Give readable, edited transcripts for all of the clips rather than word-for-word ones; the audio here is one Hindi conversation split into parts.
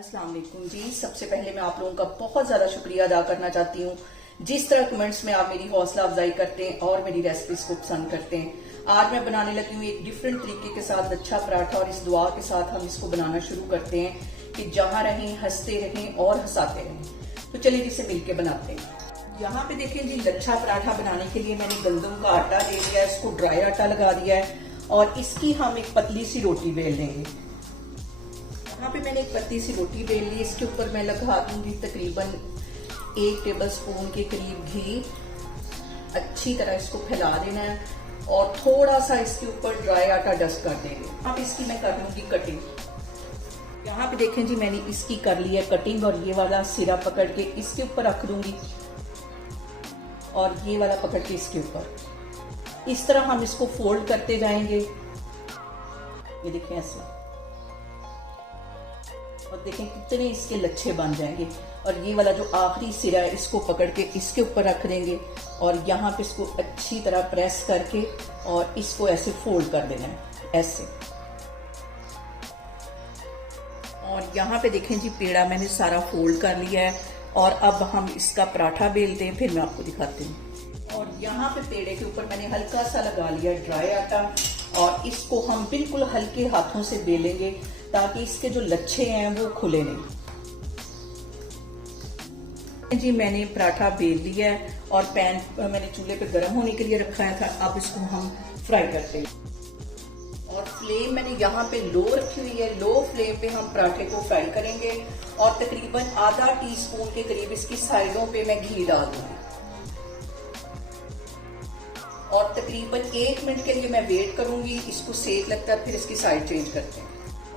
अस्सलाम वालेकुम जी। सबसे पहले मैं आप लोगों का बहुत ज़्यादा शुक्रिया अदा करना चाहती हूँ जिस तरह कमेंट्स में आप मेरी हौसला अफजाई करते हैं और मेरी रेसिपीज को पसंद करते हैं। आज मैं बनाने लगी हूँ एक डिफरेंट तरीके के साथ लच्छा पराठा और इस दुआ के साथ हम इसको बनाना शुरू करते हैं कि जहाँ रहें हंसते रहें और हंसाते रहें। तो चलिए इसे मिलके बनाते हैं। यहाँ पे देखें जी, लच्छा पराठा बनाने के लिए मैंने गंदम का आटा ले लिया है, इसको ड्राई आटा लगा दिया है और इसकी हम एक पतली सी रोटी बेल लेंगे। यहाँ पे मैंने एक पतली सी रोटी बेल ली, इसके ऊपर मैं लगा दूंगी तकरीबन 1 टेबलस्पून के करीब घी। अच्छी तरह इसको फैला देना है और थोड़ा सा इसके ऊपर ड्राई आटा डस्ट कर देंगे। अब इसकी मैं कर लूंगी कटिंग। यहाँ पे देखें जी, मैंने इसकी कर ली है कटिंग और ये वाला सिरा पकड़ के इसके ऊपर रख दूंगी और ये वाला पकड़ के इसके ऊपर। इस तरह हम इसको फोल्ड करते जाएंगे, ये देखें ऐसे, और देखें कितने इसके लच्छे बन जाएंगे। और ये वाला जो आखिरी सिरा है इसको पकड़ के इसके ऊपर रख देंगे और यहाँ पे इसको अच्छी तरह प्रेस करके और इसको ऐसे फोल्ड कर देना है ऐसे। और यहाँ पे देखें जी, पेड़ा मैंने सारा फोल्ड कर लिया है और अब हम इसका पराठा बेलते हैं, फिर मैं आपको दिखाती हूँ। और यहाँ पे पेड़े के ऊपर मैंने हल्का सा लगा लिया ड्राई आटा और इसको हम बिल्कुल हल्के हाथों से बेलेंगे ताकि इसके जो लच्छे हैं वो खुले नहीं। जी मैंने पराठा बेल लिया है और पैन मैंने चूल्हे पे गर्म होने के लिए रखा था। अब इसको हम फ्राई करते हैं और फ्लेम मैंने यहाँ पे लो रखी हुई है। लो फ्लेम पे हम पराठे को फ्राई करेंगे और तकरीबन आधा टीस्पून के करीब इसकी साइडों पे मैं घी डाल दूंगी और तकरीबन 1 मिनट के लिए मैं वेट करूंगी। इसको सेक लगता है, फिर इसकी साइड चेंज करते हैं।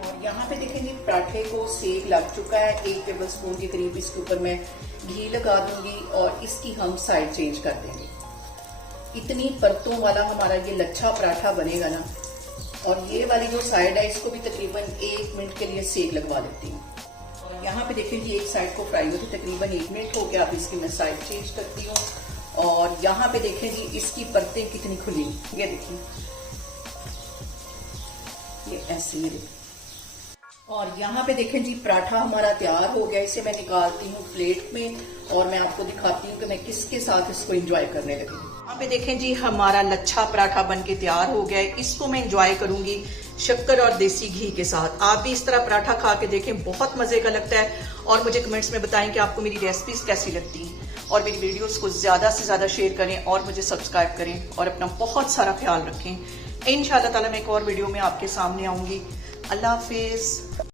और यहाँ पे देखेंगे पराठे को सेक लग चुका है। 1 टेबलस्पून के करीब इसके ऊपर मैं घी लगा दूंगी और इसकी हम साइड चेंज कर देंगे। इतनी परतों वाला हमारा ये लच्छा पराठा बनेगा ना। और ये वाली जो साइड है इसको भी तकरीबन 1 मिनट के लिए सेक लगवा देती हूँ। और यहाँ पे देखें जी, एक साइड को फ्राई होती तकरीबन 1 मिनट हो गया। अब इसकी मैं साइड चेंज करती हूँ और यहाँ पे देखें जी, इसकी परतें कितनी खुली, ये देखिए, ये ऐसे ही देखिए। और यहाँ पे देखें जी, पराठा हमारा तैयार हो गया। इसे मैं निकालती हूँ प्लेट में और मैं आपको दिखाती हूँ कि मैं किसके साथ इसको एंजॉय करने लगी। यहाँ पे देखें जी, हमारा लच्छा पराठा बन के तैयार हो गया है। इसको मैं एंजॉय करूंगी शक्कर और देसी घी के साथ। आप भी इस तरह पराठा खा के देखें, बहुत मजे का लगता है। और मुझे कमेंट्स में बताएं कि आपको मेरी रेसिपीज कैसी लगती है और मेरी वीडियोस को ज्यादा से ज्यादा शेयर करें और मुझे सब्सक्राइब करें और अपना बहुत सारा ख्याल रखें। इंशाअल्लाह ताला मैं एक और वीडियो में आपके सामने आऊंगी। अल्लाह हाफिज।